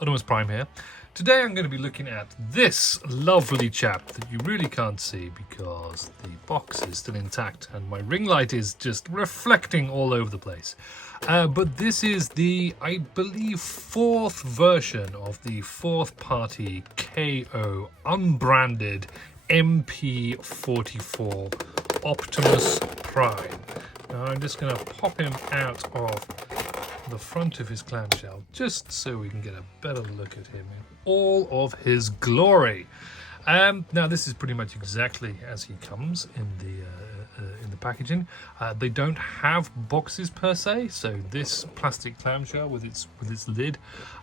Optimus Prime here. Today I'm going to be looking at this lovely chap that you really can't see because the box is still intact and my ring light is just reflecting all over the place. But this is the, I believe, fourth version of the fourth party KO unbranded MP44 Optimus Prime. Now I'm just going to pop him out of the front of his clamshell just so we can get a better look at him in all of his glory. Now this is pretty much exactly as he comes in the packaging. They don't have boxes per se, so this plastic clamshell with its lid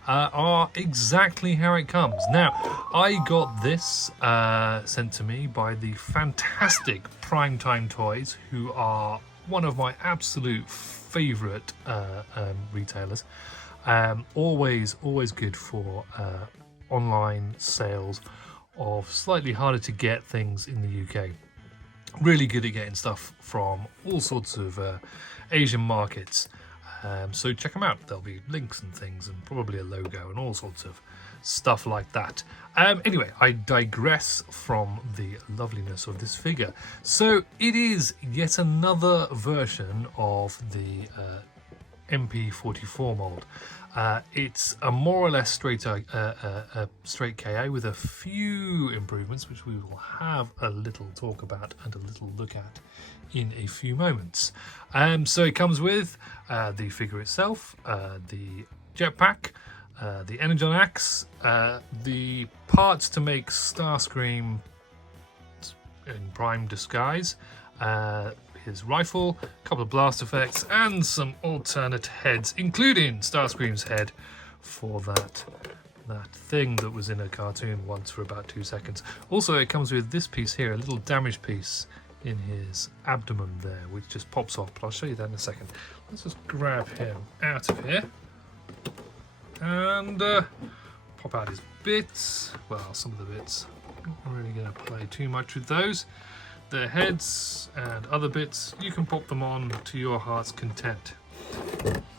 are exactly how it comes. Now I got this sent to me by the fantastic Primetime Toys, who are one of my absolute favorite retailers. Always good for online sales of slightly harder to get things in the UK. Really good at getting stuff from all sorts of Asian markets. So check them out. There'll be links and things and probably a logo and all sorts of stuff like that. Anyway, I digress from the loveliness of this figure. So it is yet another version of the MP44 mold. It's a more or less straight KO with a few improvements, which we will have a little talk about and a little look at in a few moments. So it comes with the figure itself, the jetpack, the energon axe, the parts to make Starscream in prime disguise, his rifle, a couple of blast effects, and some alternate heads, including Starscream's head for that thing that was in a cartoon once for about 2 seconds. Also, it comes with this piece here, a little damaged piece in his abdomen there, which just pops off, but I'll show you that in a second. Let's just grab him out of here and pop out his bits. Well, some of the bits. I'm really going to play too much with those. The heads and other bits, you can pop them on to your heart's content.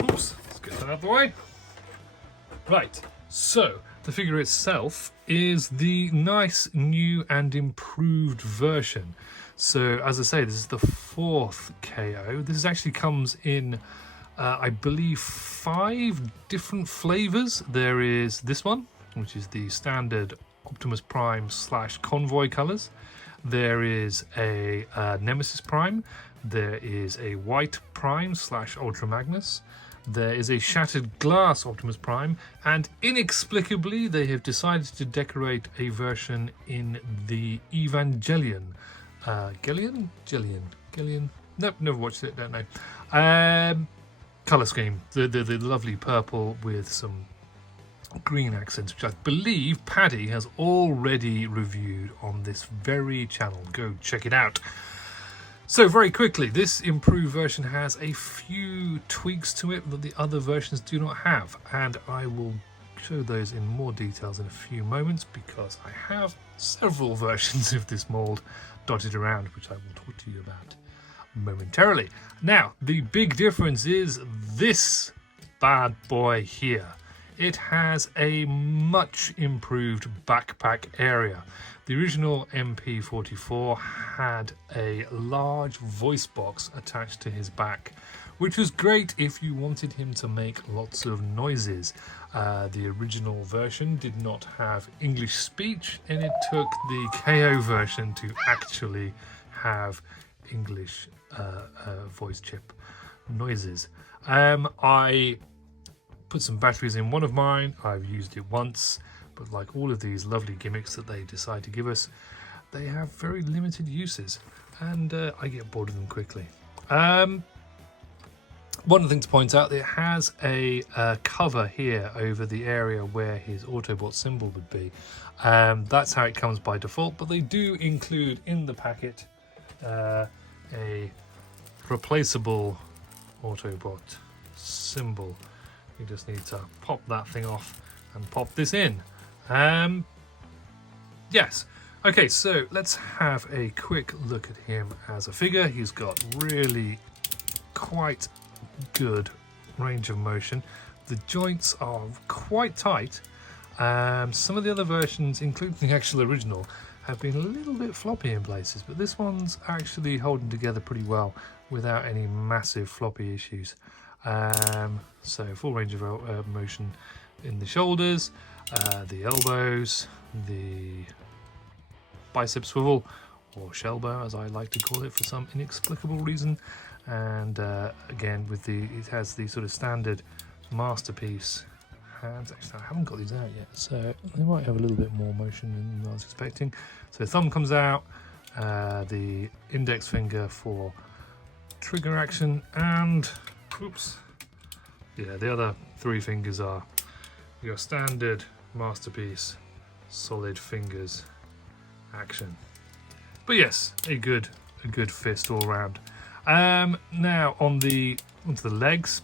Oops, let's get that out of the way. Right, so the figure itself is the nice new and improved version. So as I say, this is the fourth KO. This actually comes in I believe 5 different flavors. There is this one, which is the standard Optimus Prime / Convoy colors. There is a Nemesis Prime. There is a White Prime / Ultra Magnus. There is a Shattered Glass Optimus Prime, and inexplicably they have decided to decorate a version in the Evangelion. Gillian? Nope, never watched it, don't know. Colour scheme, the lovely purple with some green accents, which I believe Paddy has already reviewed on this very channel. Go check it out. So very quickly, this improved version has a few tweaks to it that the other versions do not have, and I will show those in more details in a few moments because I have several versions of this mold dotted around, which I will talk to you about momentarily. Now, the big difference is this bad boy here. It has a much improved backpack area. The original MP44 had a large voice box attached to his back, which was great if you wanted him to make lots of noises. The original version did not have English speech, and it took the KO version to actually have English voice chip noises. I put some batteries in one of mine. I've used it once, but like all of these lovely gimmicks that they decide to give us, they have very limited uses, and I get bored of them quickly. One of the things to point out, it has a cover here over the area where his Autobot symbol would be. That's how it comes by default, but they do include in the packet a replaceable Autobot symbol. You just need to pop that thing off and pop this in. Yes. Okay, so let's have a quick look at him as a figure. He's got really quite good range of motion. The joints are quite tight, Some of the other versions, including the actual original, have been a little bit floppy in places, but this one's actually holding together pretty well without any massive floppy issues. So full range of motion in the shoulders, the elbows, the bicep swivel, or shelbow as I like to call it for some inexplicable reason, and again with it has the sort of standard Masterpiece hands. Actually, I haven't got these out yet, so they might have a little bit more motion than I was expecting. So thumb comes out, the index finger for trigger action, and oops, yeah, the other three fingers are your standard Masterpiece solid fingers action. But yes, a good fist all round. Now onto the legs.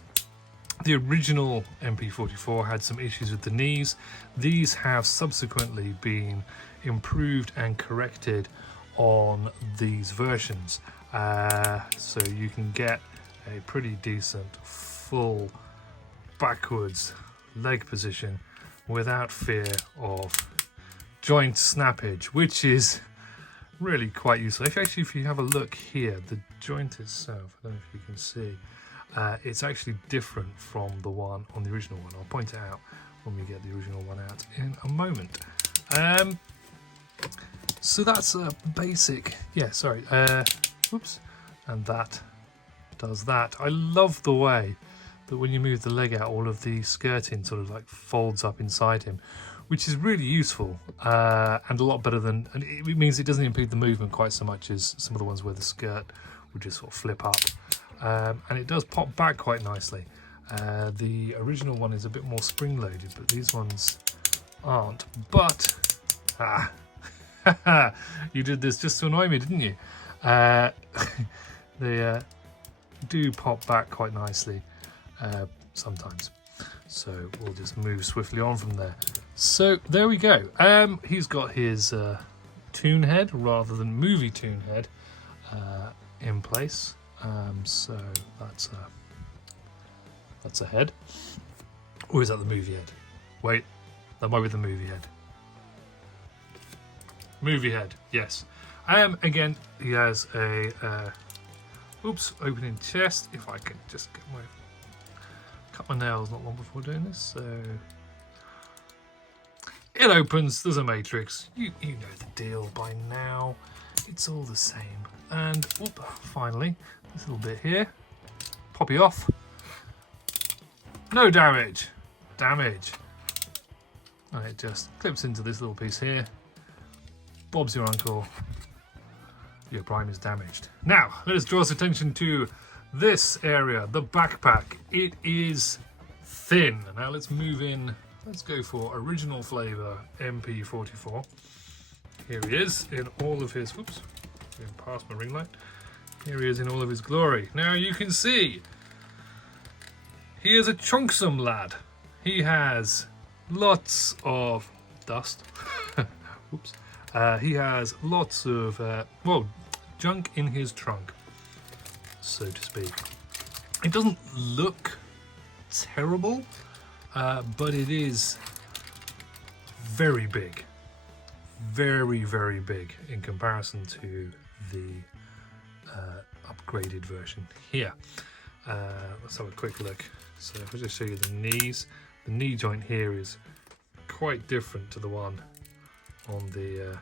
The original MP44 had some issues with the knees. These have subsequently been improved and corrected on these versions. So you can get a pretty decent full backwards leg position without fear of joint snappage, which is really quite useful. Actually, if you have a look here, the joint itself, I don't know if you can see, it's actually different from the one on the original one. I'll point it out when we get the original one out in a moment. So that's a basic, oops, and that does that. I love the way that when you move the leg out, all of the skirting sort of like folds up inside him, which is really useful, and a lot better than, and it means it doesn't impede the movement quite so much as some of the ones where the skirt would just sort of flip up. And it does pop back quite nicely. The original one is a bit more spring-loaded, but these ones aren't. But, you did this just to annoy me, didn't you? They do pop back quite nicely sometimes. So we'll just move swiftly on from there. So there we go. He's got his toon head rather than movie toon head in place. So that's a head. Or is that the movie head? Wait, that might be the movie head. Movie head, yes. Again, he has a opening chest. If I can just cut my nails not long before doing this, so it opens. There's a matrix. You know the deal by now. It's all the same. And finally, this little bit here, poppy off. No damage. Damage. And it just clips into this little piece here. Bob's your uncle. Your Prime is damaged. Now, let us draw our attention to this area, the backpack. It is thin. Now let's move in. Let's go for original flavor MP44. Here he is in all of his, whoops, going past my ring light. Here he is in all of his glory. Now you can see, he is a chunksome lad. He has lots of dust. Oops. He has lots of, junk in his trunk, so to speak. It doesn't look terrible, but it is very big. Very, very big in comparison to the upgraded version here. Let's have a quick look. So if I just show you the knees, the knee joint here is quite different to the one on the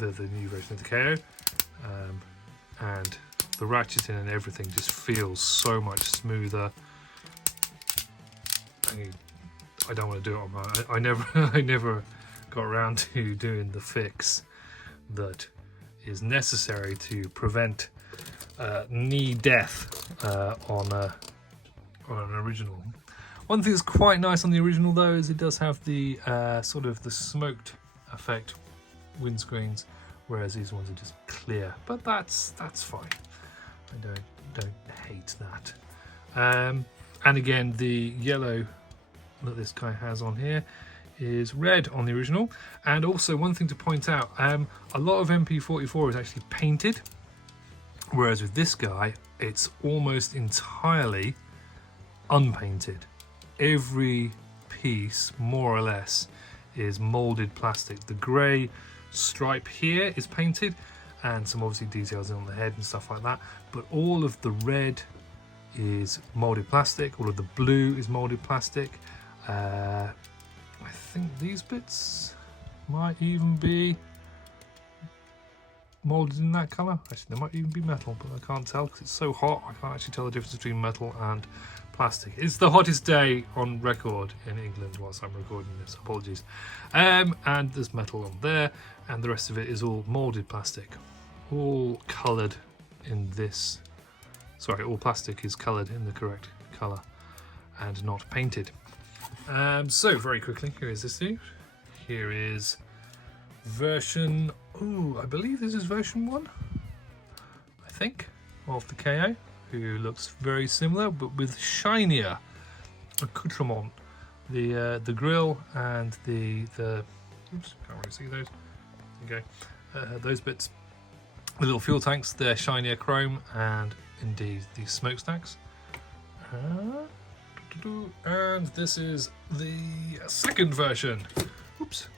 new version of the KO, and the ratcheting and everything just feels so much smoother. I don't want to do it on my. I never got around to doing the fix that is necessary to prevent knee death on an original. One thing that's quite nice on the original though is it does have the sort of the smoked effect windscreens, whereas these ones are just clear. But that's fine. I don't hate that. And again, the yellow that this guy has on here is red on the original. And also one thing to point out, a lot of MP44 is actually painted, whereas with this guy it's almost entirely unpainted. Every piece, more or less, is molded plastic. The grey stripe here is painted, and some obviously details on the head and stuff like that, but all of the red is molded plastic, all of the blue is molded plastic. I think these bits might even be molded in that colour. Actually, they might even be metal, but I can't tell because it's so hot. I can't actually tell the difference between metal and plastic. It's the hottest day on record in England whilst I'm recording this. Apologies. And there's metal on there, and the rest of it is all moulded plastic, all coloured in this. Sorry, all plastic is coloured in the correct colour and not painted. So very quickly, here is this dude. Here is version, I believe this is version 1, I think, of the KO, who looks very similar but with shinier accoutrement. The grill and the oops, can't really see those. Okay, those bits, the little fuel tanks, they're shinier chrome, and indeed the smokestacks. And this is the second version, oops,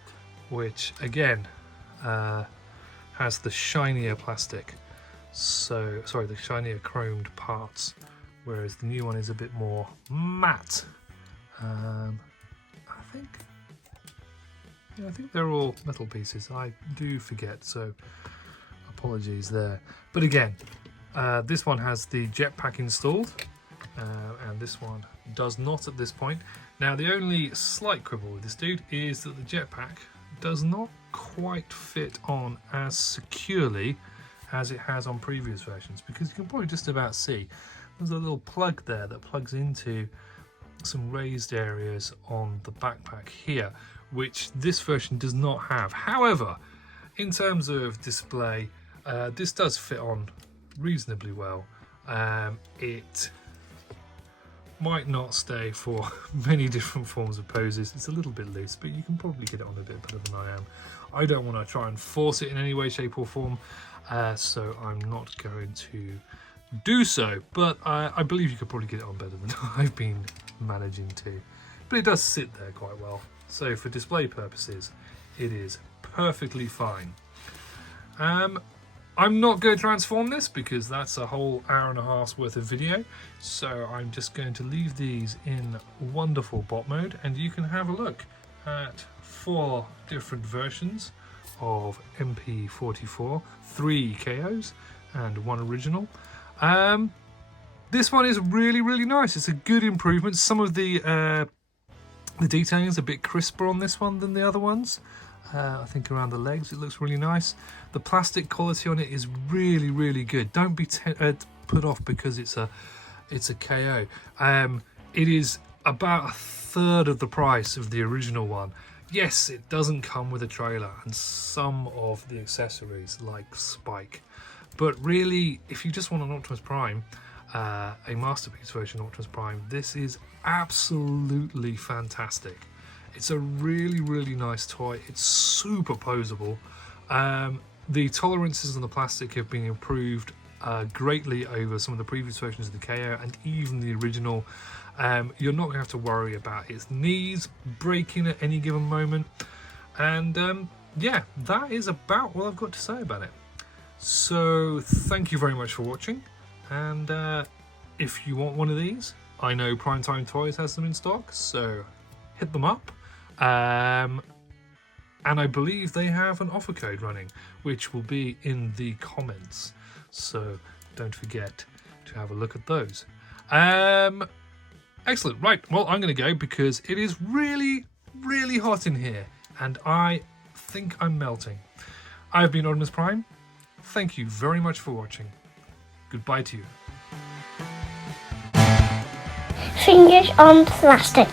which again has the shinier plastic, so sorry, the shinier chromed parts, whereas the new one is a bit more matte. I think they're all metal pieces. I do forget, so apologies there. But again, this one has the jetpack installed, and this one does not at this point. Now, the only slight quibble with this dude is that the jetpack does not quite fit on as securely as it has on previous versions, because you can probably just about see there's a little plug there that plugs into some raised areas on the backpack here, which this version does not have. However, in terms of display, this does fit on reasonably well. It might not stay for many different forms of poses. It's a little bit loose, but you can probably get it on a bit better than I am. I don't want to try and force it in any way, shape or form, so I'm not going to do so, but I believe you could probably get it on better than I've been managing to. But it does sit there quite well, so for display purposes it is perfectly fine. I'm not going to transform this because that's a whole hour and a half's worth of video, so I'm just going to leave these in wonderful bot mode, and you can have a look at 4 different versions of MP44, 3 KOs and 1 original. This one is really nice. It's a good improvement. Some of the detailing is a bit crisper on this one than the other ones. I think around the legs it looks really nice. The plastic quality on it is really good. Don't be put off because it's a KO. It is about 1/3 of the price of the original one. Yes, it doesn't come with a trailer and some of the accessories like Spike, but really, if you just want an Optimus Prime, a Masterpiece version of Optimus Prime, this is absolutely fantastic. It's a really nice toy. It's super posable. The tolerances on the plastic have been improved greatly over some of the previous versions of the KO and even the original. You're not going to have to worry about its knees breaking at any given moment. And yeah, that is about what I've got to say about it. So thank you very much for watching. And if you want one of these, I know Primetime Toys has them in stock, so hit them up. And I believe they have an offer code running, which will be in the comments, so don't forget to have a look at those. Excellent. Right, well, I'm going to go because it is really hot in here and I think I'm melting. I've been Optimus Prime. Thank you very much for watching. Goodbye to you. Fingers on plastic.